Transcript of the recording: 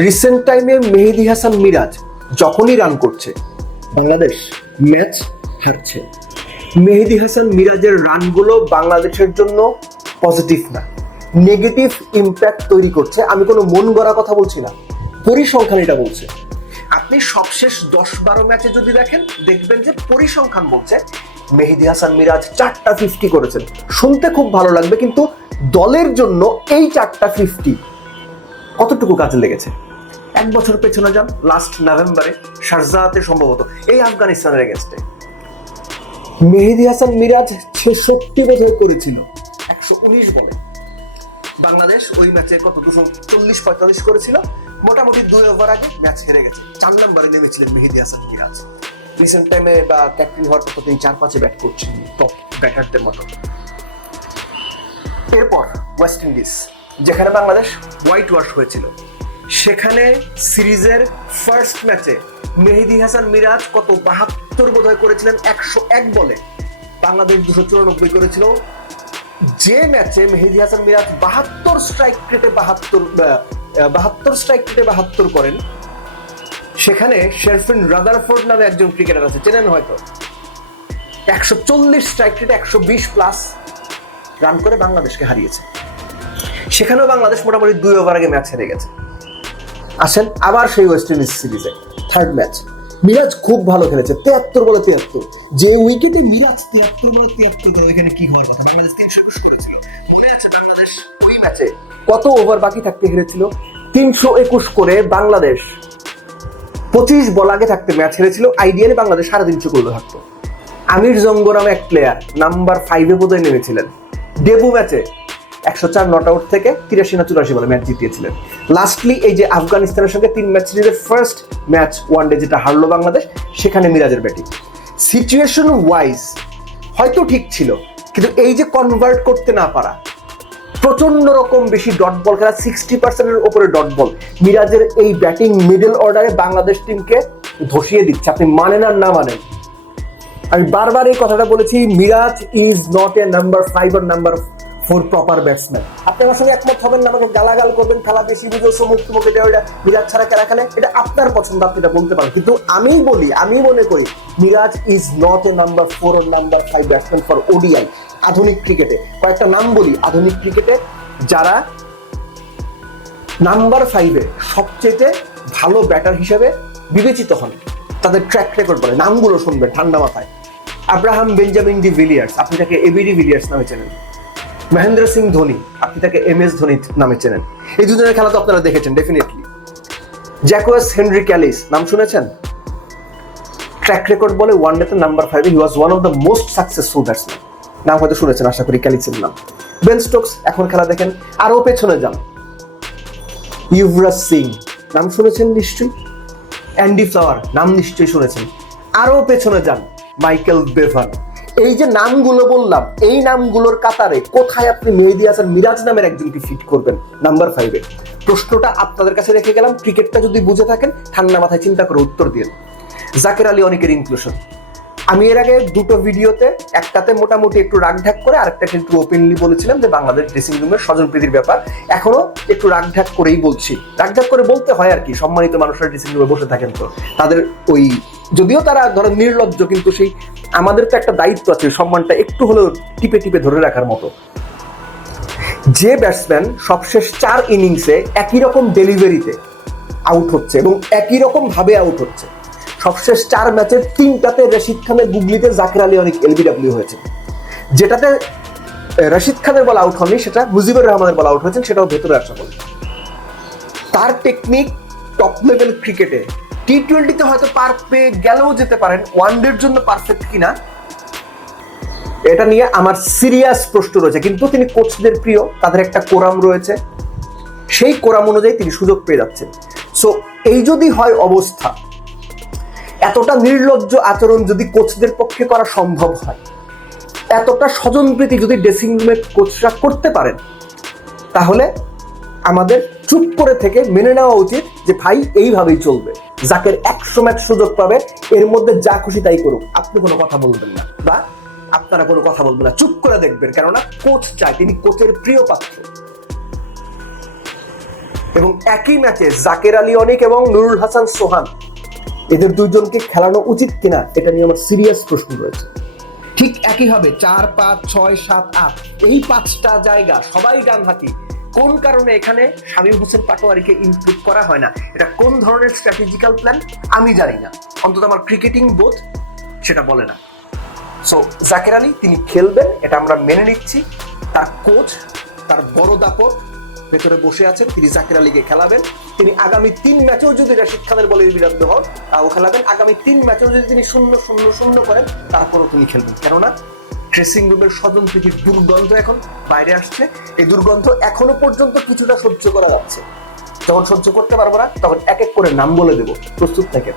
Recent টাইমে মেহেদী হাসান মিরাজ যখনই run করছে বাংলাদেশ ম্যাচ হারছে। মেহেদী হাসান মিরাজের রানগুলো বাংলাদেশের জন্য পজিটিভ না, নেগেটিভ ইম্প্যাক্ট তৈরি করছে। আমি কোনো মন গড়া কথা বলছি না, পরিসংখ্যান এটা বলছে। আপনি সবশেষ 10-12 ম্যাচে যদি দেখেন, দেখবেন যে পরিসংখ্যান বলছে মেহেদী হাসান মিরাজ 4টা 50 করেছেন। শুনতে খুব ভালো লাগবে, কিন্তু দলের জন্য এই 4টা 50 কতটুকু কাজে লেগেছে? এক বছর পেছনে যান, লাস্ট নভেম্বরে শারজাতে সম্ভবত এই আফগানিস্তানের এগেনস্টে মেহেদী হাসান মিরাজ 66 বোধহয় করেছিল 119 বলে। বাংলাদেশ ওই ম্যাচে কত 240-45 করেছিল, মোটামুটি 2 ওভার আগে ম্যাচ হেরে গেছে। 4 নম্বরে নেমেছিলেন মেহেদী হাসান মিরাজ। রিসেন্ট টাইমে বা ক্যাপ্টেন হওয়ার পর তিনি 4-5-এ ব্যাট করছেন টপ ব্যাটারদের মতো। এরপর ওয়েস্ট ইন্ডিজ, যেখানে বাংলাদেশ হোয়াইট ওয়াশ হয়েছিল, সেখানে সিরিজের ফার্স্ট ম্যাচে মেহেদী হাসান মিরাজ কত 72 বোধহয় করেছিলেন 101 বলে। বাংলাদেশ 294 করেছিল। যে ম্যাচে মেহেদী হাসান মিরাজ 72 স্ট্রাইক রেটে 72 করেন, সেখানে শেরফিন রাদারফোর্ড নামে একজন ক্রিকেটার আছে, চেনেন হয়তো, 140 স্ট্রাইক রেটে 120 প্লাস রান করে বাংলাদেশকে হারিয়েছে। সেখানেও বাংলাদেশ মোটামুটি 2 ওভার আগে ম্যাচ হেরে গেছে। আসেন আবার সেই ওয়েস্ট ইন্ডিজ সিরিজে থার্ড ম্যাচ, মিরাজ খুব ভালো খেলেছে, 73 বলে 73। যে উইকেটে মিরাজ 73 বলে 73 করে, এখানে কি হওয়ার কথা? বাংলাদেশ 321 করেছিল। মনে আছে বাংলাদেশ ওই ম্যাচে কত ওভার বাকি থাকতে হেরেছিল? 321 করে বাংলাদেশ 25 বল আগে থাকতে ম্যাচ হেরেছিল। আইডিয়ালি বাংলাদেশ 350 করলে থাকতো। আমির জঙ্গ নামে এক প্লেয়ার নাম্বার 5-এ বোধহয় নেমেছিলেন ডেবু ম্যাচে, 104 নট আউট থেকে 83-84 বলে ম্যাচ জিতিয়েছিলেন। লাস্টলি এই যে আফগানিস্তানের সঙ্গে 3 ম্যাচ সিরিজের ফার্স্ট ম্যাচ ওয়ানডে যেটা হারলো বাংলাদেশ, সেখানে মিরাজের ব্যাটিং সিচুয়েশন ওয়াইজ হয়তো ঠিক ছিল, কিন্তু এই যে কনভার্ট করতে না পারা, প্রচন্ড রকম বেশি ডট বল খেলা, 60%-এর উপরে ডট বল, মিরাজের এই ব্যাটিং মিডল অর্ডারে বাংলাদেশ টিমকে ধসিয়ে দিচ্ছে। আপনি মানেন আর না মানেন, আমি বারবার এই কথাটা বলেছি, Miraz is not a number 5 or number 4 proper batsman. আপনি আমার সঙ্গে একমত হবেন না, আমাকে গালাগাল করবেন, খেলা বেশি বুঝো, সমুখ মুখে দেওয়া, মিরাজ ছাড়া খেলা খেলে, এটা আপনার পছন্দ, আপনি এটা বলতে পারেন। কিন্তু আমি বলি, আমি মনে করি Miraz is not a number 4 or number 5 batsman for ODI আধুনিক ক্রিকেটে। কয়েকটা নাম বলি আধুনিক ক্রিকেটে যারা নাম্বার 5-এ সবচেয়ে ভালো ব্যাটার হিসেবে বিবেচিত হন, তাদের ট্র্যাক রেকর্ড বলে, নামগুলো শুনবেন ঠান্ডা মাথায়। আব্রাহাম বেঞ্জামিন ডি ভিলিয়ার্স, আপনি তাকে এবি ডি ভিলিয়ার্স নামে চেনেন। মহেন্দ্র সিং ধোনি, আপনি তাকে MS ধোনি নামে চেনেন। এই দুজনের খেলা তো আপনারা দেখেছেন ডেফিনেটলি। জ্যাকোয়াস হেনরি ক্যালিস নাম শুনেছেন? ট্র্যাক রেকর্ড বলে ওয়ানডেতে নাম্বার 5-এ he was one of the most successful batsman. নাম হয়তো শুনেছেন, আশা করি ক্যালিসের নাম। বেন স্টোকস, এখন খেলা দেখেন। আরও পেছনে যান, ইউভরাজ সিং নাম শুনেছেন নিশ্চয়ই। অ্যান্ডি ফ্লাওয়ার নাম নিশ্চয়ই শুনেছেন। আরও পেছনে যান, মাইকেল বেভান। এই যে নামগুলো বললাম, এই নামগুলোর কাতারে কোথায় আপনি মেহেদী হাসান মিরাজ নামের একজনকে ফিট করবেন নাম্বার 5-এ? প্রশ্নটা আপনাদের কাছে রেখে গেলাম। ক্রিকেটটা যদি বুঝে থাকেন, ঠান্ডা মাথায় চিন্তা করে উত্তর দিন। জাকের আলী অনেকের ইনক্লুশন, আমি এর আগে 2টো ভিডিওতে, একটাতে মোটামুটি একটু রাগঢাক করে, আরেকটাকে একটু ওপেনলি বলেছিলাম যে বাংলাদেশ ড্রেসিং রুমের স্বজনপ্রীতির ব্যাপার। এখনো একটু রাগঢাক করেই বলছি, রাগঢাক করে বলতে হয় আর কি, সম্মানিত মানুষরা ড্রেসিং রুমে বসে থাকেন, তো তাদের ওই, যদিও তারা ধরো নির্লজ্জ, কিন্তু সেই আমাদের তো একটা দায়িত্ব আছে সম্মানটা একটু হলেও টিপে টিপে ধরে রাখার মতো। যে ব্যাটসম্যান সবশেষ 4 ইনিংসে একই রকম ডেলিভারিতে আউট হচ্ছে এবং একই রকম ভাবে আউট হচ্ছে, সবশেষ 4 ম্যাচের 3টাতে রশিদ খানের গুগলিতে জাকের আলী অনেক LBW হয়েছে। যেটাতে রশিদ খানের বল আউট হননি, সেটা মুজিবুর রহমানের বল আউট হয়েছেন, সেটাও ভেতরে আসা বল। তার টেকনিক টপ লেভেল ক্রিকেটে, T20-তে হয়তো পার পেয়ে গেলেও যেতে পারেন, ওয়ানডের জন্য পারফেক্ট কিনা এটা নিয়ে আমার সিরিয়াস প্রশ্ন রয়েছে। কিন্তু তিনি কোচদের প্রিয়, তাদের একটা কোরাম রয়েছে, সেই কোরাম অনুযায়ী তিনি সুযোগ পেয়ে যাচ্ছেন। সো এই যদি হয় অবস্থা, এতটা নির্লজ্জ আচরণ যদি কোচদের পক্ষে করা সম্ভব হয়, এতটা স্বজনপ্রীতি যদি ড্রেসিং রুমে কোচরা করতে পারেন, তাহলে আমাদের চুপ করে থেকে মেনে নেওয়া উচিত যে ভাই এইভাবেই চলবে। জাকের 100 ম্যাচ সুযোগ পাবে, এর মধ্যে যা খুশি তাই করুক, আপনি কোনো কথা বলবেন না বা আপনারা কোনো কথা বলবেন না, চুপ করে দেখবেন, কেননা কোচ চায়, তিনি কোচের প্রিয় পাত্র। এবং একই ম্যাচে জাকের আলী অনিক এবং নুরুল হাসান সোহান এদের দুইজনকে খেলানো উচিত কিনা এটা নিয়ে আমার সিরিয়াস প্রশ্ন রয়েছে। ঠিক একইভাবে 4, 5, 6, 7, 8 এই 5টা জায়গা সবাই ডানহাতি। কোন কারণে এখানে শামীম হোসেন পাটোয়ারিকে ইনক্লুড করা হয় না? এটা কোন ধরনের স্ট্র্যাটেজিক্যাল প্ল্যান আমি জানি না, অন্তত আমার ক্রিকেটিং বোধ সেটা বলে না। সো জাকের আলী তিনি খেলবেন, এটা আমরা মেনে নিচ্ছি। তার কোচ, তার বড় দাপট ভেতরে বসে আছেন, তিনি জাকের আলীকে খেলাবেন। তিনি আগামী 3 ম্যাচেও যদি রাশিদ খানের বলের বিরুদ্ধে হন তাও খেলাবেন। আগামী 3 ম্যাচেও যদি তিনি 0-0-0 করেন তারপরেও তিনি খেলবেন। কেননা ড্রেসিং রুমের স্বজনপ্রীতির দুর্গন্ধ এখন বাইরে আসছে। এই দুর্গন্ধ এখনো পর্যন্ত কিছুটা সহ্য করা যাচ্ছে। যখন সহ্য করতে পারবো না তখন এক এক করে নাম বলে দেবো, প্রস্তুত থাকেন।